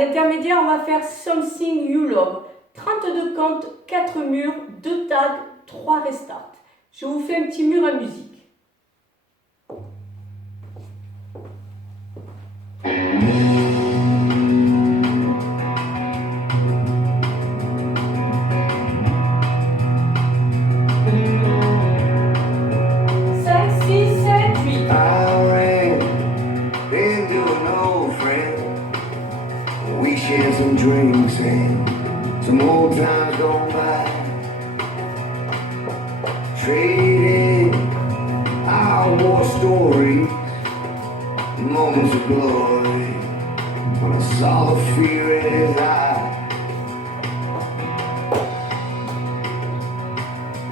l'intermédiaire, on va faire Something You Love. 32 comptes, 4 murs, 2 tags, 3 restarts. Je vous fais un petit mur à musique. Some drinks and some old times gone by. Traded our war stories, moments of glory, when I saw the fear in his eye.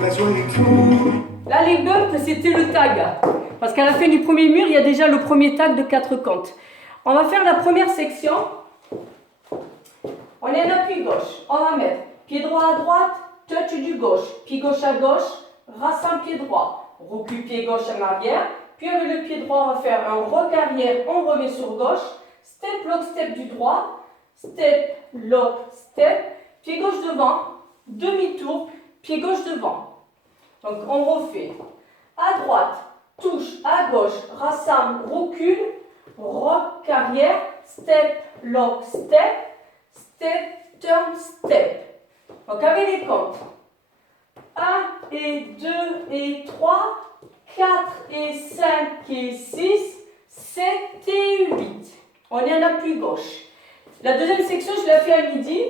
That's when he told. Là, les bumps, c'était le tag. Parce qu'à la fin du premier mur, il y a déjà le premier tag de 4 comptes. On va faire la première section. On est en appui gauche, on va mettre pied droit à droite, touch du gauche, pied gauche à gauche, rassemble pied droit, recule pied gauche en arrière, puis avec le pied droit on va faire un rock arrière, on revient sur gauche, step lock step du droit, step lock step, pied gauche devant, demi-tour, pied gauche devant. Donc on refait à droite, touche, à gauche, rassemble, recule, rock arrière, step lock step, step, turn, step. Donc avec les comptes 1 et 2 et 3, 4 et 5 et 6, 7 et 8. On est en appui gauche. La deuxième section, je la fais à midi.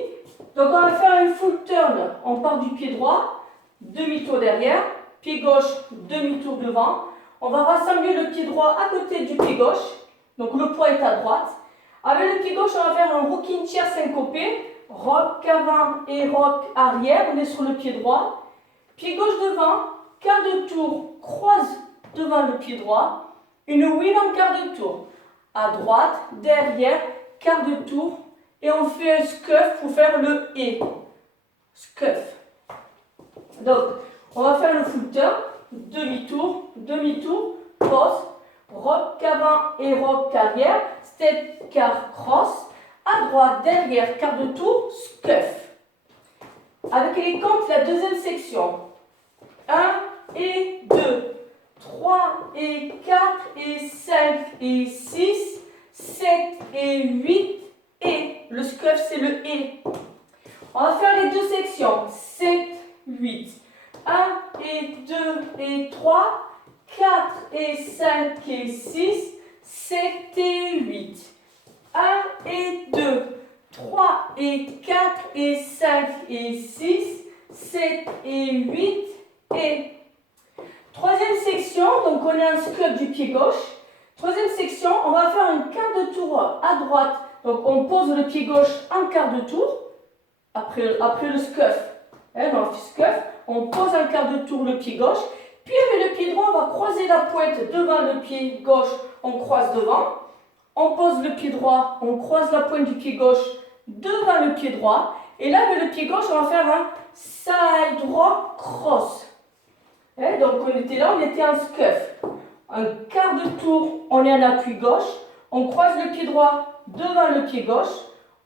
Donc on va faire un full turn. On part du pied droit, demi-tour derrière, pied gauche, demi-tour devant. On va rassembler le pied droit à côté du pied gauche. Donc le poids est à droite. Avec le pied gauche, on va faire un rocking chair syncopé, rock avant et rock arrière, on est sur le pied droit. Pied gauche devant, quart de tour, croise devant le pied droit, une wheel en quart de tour. À droite, derrière, quart de tour, et on fait un scuff pour faire le et. Scuff. Donc, on va faire le full turn, demi-tour, demi-tour, pause. Rock avant et rock arrière, step quart cross, à droite, derrière, quart de tour, scuff. Avec les comptes, la deuxième section. 1 et 2, 3 et 4 et 5 et 6, 7 et 8 et. Le scuff, c'est le et. On va faire les deux sections. 7, 8. 1 et 2 et 3. 4 et 5 et 6, 7 et 8. 1 et 2, 3 et 4 et 5 et 6, 7 et 8 et. Troisième section, donc on est en scuff du pied gauche. Troisième section, on va faire un quart de tour à droite. Donc on pose le pied gauche en quart de tour, après le scuff. On fait scuff, on pose un quart de tour le pied gauche. Puis avec le pied droit, on va croiser la pointe devant le pied gauche, on croise devant. On pose le pied droit, on croise la pointe du pied gauche devant le pied droit. Et là, avec le pied gauche, on va faire un side rock cross. Donc on était là, on était en scuff. Un quart de tour, on est en appui gauche. On croise le pied droit devant le pied gauche.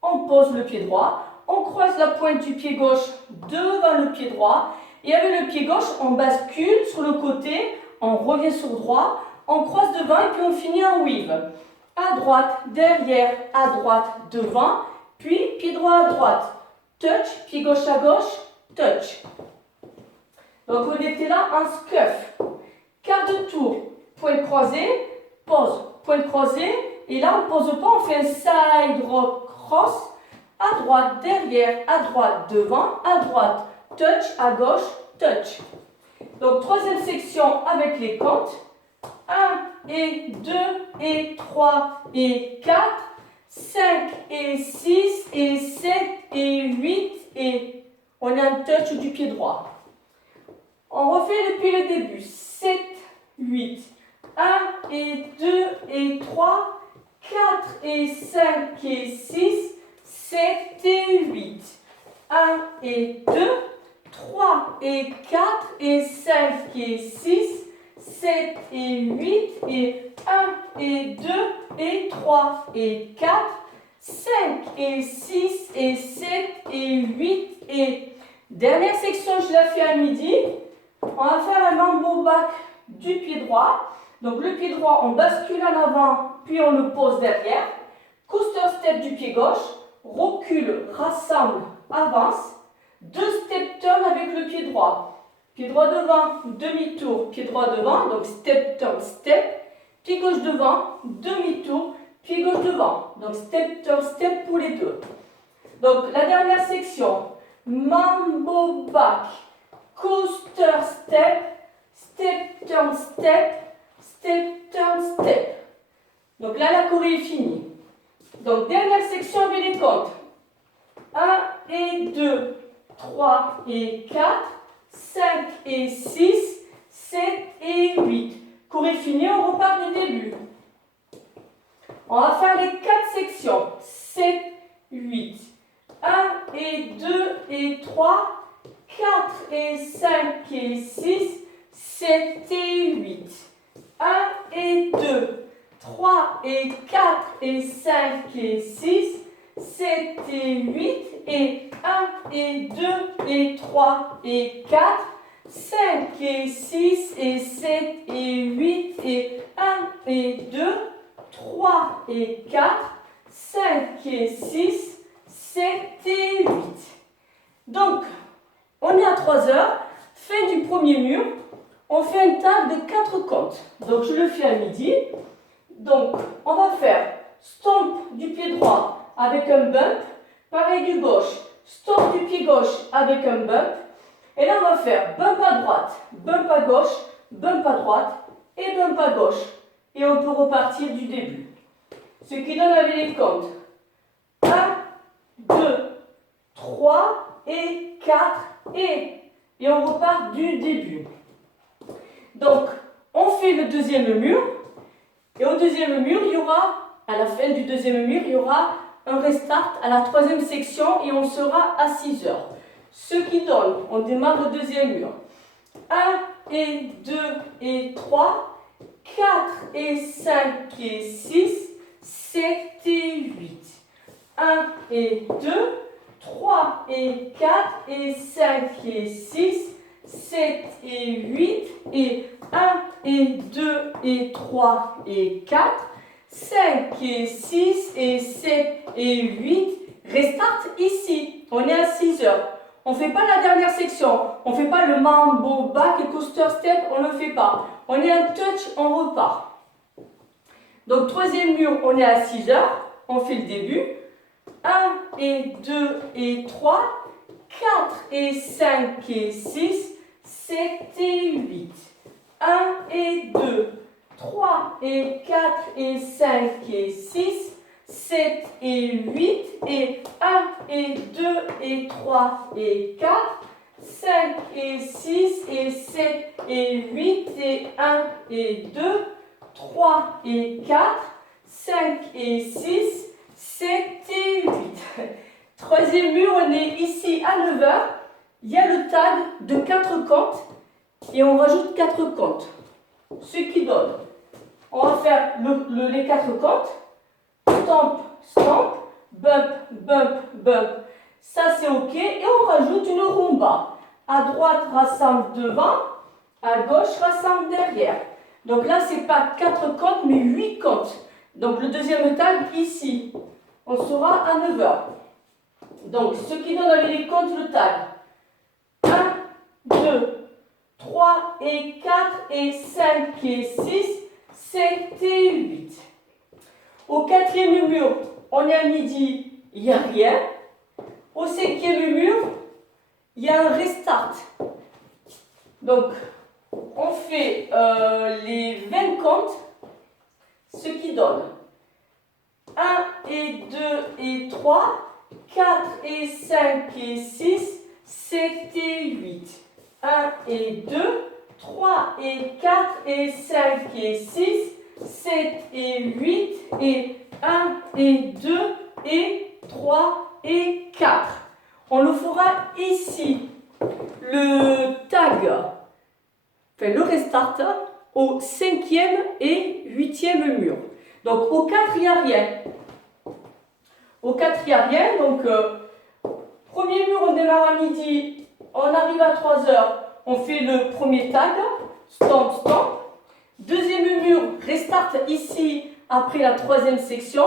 On pose le pied droit. On croise la pointe du pied gauche devant le pied droit. Et avec le pied gauche, on bascule sur le côté, on revient sur droit, on croise devant et puis on finit en weave. À droite, derrière, à droite, devant, puis pied droit à droite. Touch, pied gauche à gauche, touch. Donc on était là en scuff. Quart de tour, point croisé, pause, point croisé. Et là on ne pose pas, on fait un side rock cross. À droite, derrière, à droite, devant, à droite. Touch, à gauche, touch. Donc, troisième section avec les comptes. 1 et 2 et 3 et 4, 5 et 6 et 7 et 8 et on a un touch du pied droit. On refait depuis le début. 7, 8. 1 et 2 et 3, 4 et 5 et 6, 7 et 8. 1 et 2, 3 et 4 et 5 et 6, 7 et 8 et 1 et 2 et 3 et 4, 5 et 6 et 7 et 8 et... Dernière section, je la fais à midi. On va faire un mambo back du pied droit. Donc le pied droit, on bascule en avant, puis on le pose derrière. Coaster step du pied gauche. Recule, rassemble, avance. 2 step turn avec le pied droit. Pied droit devant, demi-tour, pied droit devant. Donc step turn, step. Pied gauche devant, demi-tour, pied gauche devant. Donc step turn, step pour les deux. Donc la dernière section. Mambo back, coaster step, step turn step, step turn step. Donc là la choré est finie. Donc dernière section avec les comptes. 1 et 2, 3 et 4, 5 et 6, 7 et 8. Choré fini, on repart du début. On va faire les 4 sections. 7, 8. 1 et 2 et 3, 4 et 5 et 6, 7 et 8. 1 et 2, 3 et 4 et 5 et 6, 7 et 8 et 1 et 2 et 3 et 4, 5 et 6 et 7 et 8 et 1 et 2, 3 et 4, 5 et 6, 7 et 8. Donc, on est à 3 heures, fin du premier mur, on fait un tag de 4 comptes. Donc, je le fais à midi. Donc, on va faire stomp du pied droit avec un bump, pareil du gauche, stomp du pied gauche avec un bump. Et là, on va faire bump à droite, bump à gauche, bump à droite et bump à gauche. Et on peut repartir du début. Ce qui donne avec les comptes. 1, 2, 3 et 4 et on repart du début. Donc, on fait le deuxième mur et au deuxième mur, il y aura, à la fin du deuxième mur, il y aura un restart à la troisième section et on sera à 6 heures. Ce qui donne, on démarre le deuxième mur. 1 et 2 et 3, 4 et 5 et 6, 7 et 8. 1 et 2, 3 et 4 et 5 et 6, 7 et 8 et 1 et 2 et 3 et 4, 5 et 6 et 7 et 8. Restart ici. On est à 6 heures. On ne fait pas la dernière section. On ne fait pas le mambo back et coaster step. On ne le fait pas. On est un touch, on repart. Donc, troisième mur, on est à 6 heures. On fait le début. 1 et 2 et 3, 4 et 5 et 6, 7 et 8. 1 et 2, 3 et 4 et 5 et 6, 7 et 8 et 1 et 2 et 3 et 4, 5 et 6 et 7 et 8 et 1 et 2, 3 et 4, 5 et 6, 7 et 8. Troisième mur, on est ici à 9 heures. Il y a le tag de 4 comptes et on rajoute 4 comptes. Ce qui donne, on va faire les 4 comptes. Stomp, stomp, bump, bump, bump. Ça c'est ok. Et on rajoute une rumba. À droite, rassemble devant. À gauche, rassemble derrière. Donc là, c'est pas 4 comptes, mais 8 comptes. Donc le deuxième tag ici. On sera à 9 heures. Donc, ce qui donne avec les comptes le tag. 1, 2, 3 et 4 et 5 et 6, 7 et 8. Au quatrième mur, on est à midi, il n'y a rien. Au cinquième mur, il y a un restart. Donc, on fait les 20 comptes, ce qui donne 1 et 2 et 3, 4 et 5 et 6, 7 et 8. 1 et 2, 3 et 4 et 5 et 6, 7 et 8 et 1 et 2 et 3 et 4. On le fera ici. Le tag, enfin le restart, au 5e et 8e mur. Donc au 4, il n'y a rien. au quatrième. Donc, premier mur, on démarre à midi, on arrive à 3 heures, on fait le premier tag, stomp, stomp. Deuxième mur, restart ici après la troisième section.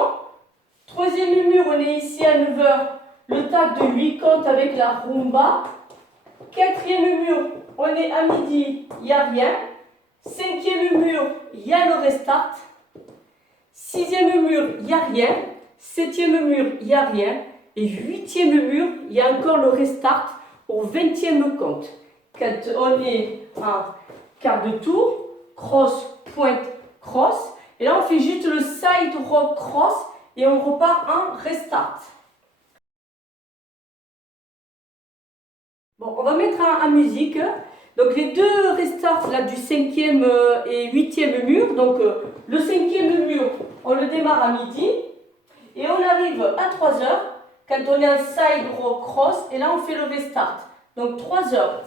Troisième mur, on est ici à 9 heures, le tag de 8 comptes avec la rumba. Quatrième mur, on est à midi, il n'y a rien. Cinquième mur, il y a le restart. Sixième mur, il n'y a rien. Septième mur, il n'y a rien. Et huitième mur, il y a encore le restart au 20e compte. Quand on est en quart de tour, cross, pointe, cross. Et là, on fait juste le side rock cross et on repart en restart. Bon, on va mettre en musique. Donc les deux restarts là, du 5e et 8e mur. Donc le 5e mur, on le démarre à midi. Et on arrive à 3 heures quand on est en side rock cross. Et là, on fait le restart. Donc 3 heures.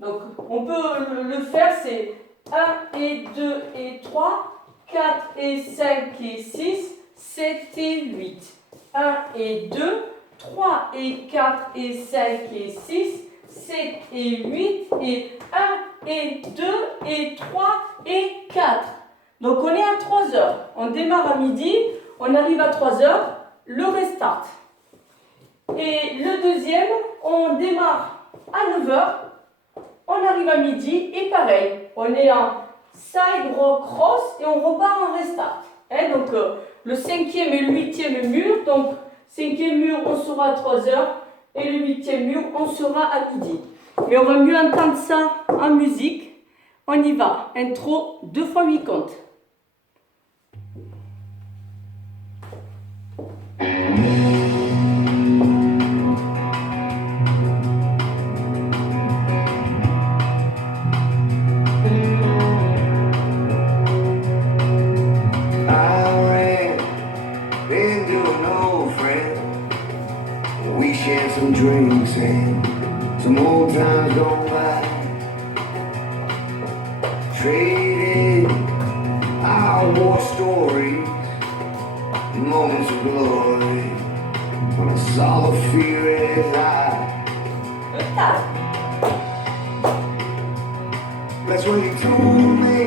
Donc on peut le faire, c'est 1 et 2 et 3, 4 et 5 et 6, 7 et 8. 1 et 2, 3 et 4 et 5 et 6, 7 et 8 et 1 et 2 et 3 et 4. Donc on est à 3 heures. On démarre à midi, on arrive à 3 heures, le restart. Et le deuxième, on démarre à 9 heures, on arrive à midi et pareil, on est en side rock cross et on repart en restart. Donc le 5e et le 8e mur, donc 5e mur on sera à 3 heures et le 8e mur on sera à midi. Mais on va mieux entendre ça en musique. On y va, intro 2 fois 8 comptes. Some drinks and some old times gone by. Traded our war stories, moments of glory, when I saw the fear in his eye. That's when you told me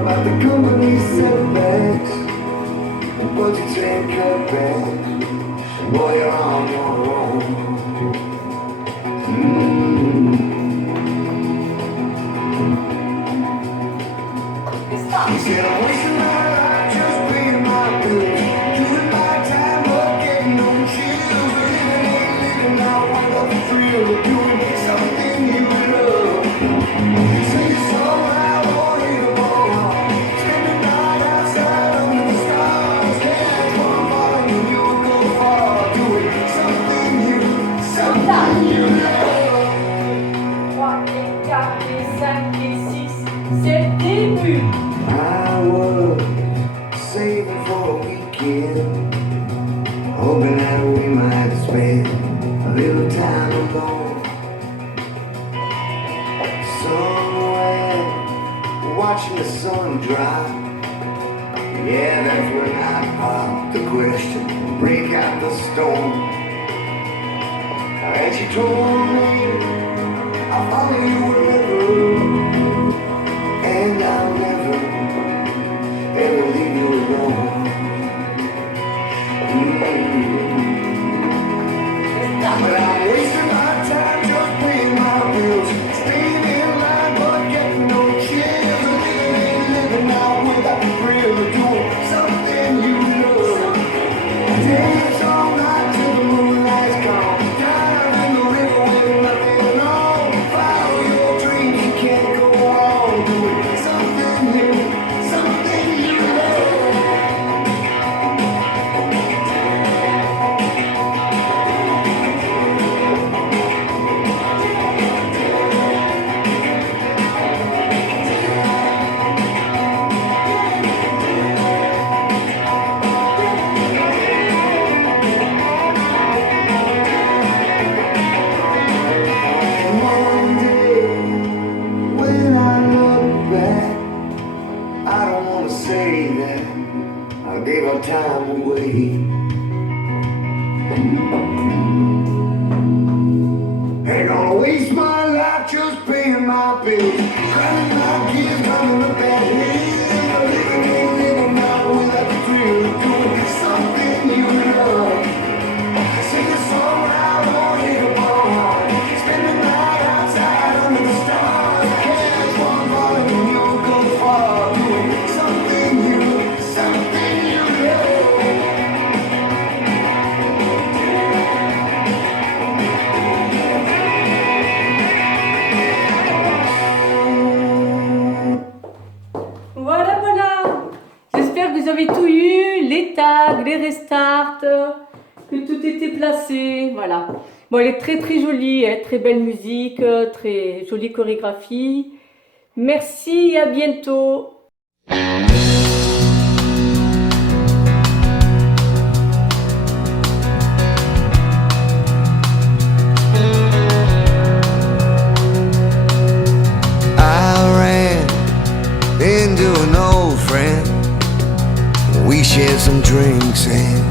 about the company's setbacks, budgets and cutbacks. Boy, you're on your own. He said, I'm wasting my life just paying my bills, doing my time but getting no chills. Living ain't living now without the thrill of doing something you love. Sing a song I won't hear tomorrow, spend the night outside under the stars. Catch one ball and you'll go far, doing something you love. 3 et 4 et 5 et 6, c'est le début. I was saving for a weekend, hoping that we might spend a little time alone. Somewhere, watching the sun drop. Yeah, that's when I popped the question, break out the storm. And she told me, I'll follow you wherever, and I'll never ever leave you alone. But I'm wasting my time just paying my bills, staying in line but getting no chills. Living ain't living now without the thrill of doing something you love. Dance all night till the moonlight's gone, dive in the river with nothing on. Follow your dreams, you can't go on doing something new, something you love. And one day, when I look back, I don't wanna say that I gave our time away. Ain't gonna waste my life just paying my bills, grinding my gears, coming up that hill, living out without the thrill of doing something you love. Sing a song out on your bar, spend the night outside under the stars. Catch one ball and you'll go far, doing something you love. Voilà, voilà. J'espère que vous avez tout eu, les tags, les restarts, que tout était placé. Voilà. Bon, elle est très très jolie, hein, très belle musique, très jolie chorégraphie. Merci et à bientôt. I ran into an old friend. We shared some drinks and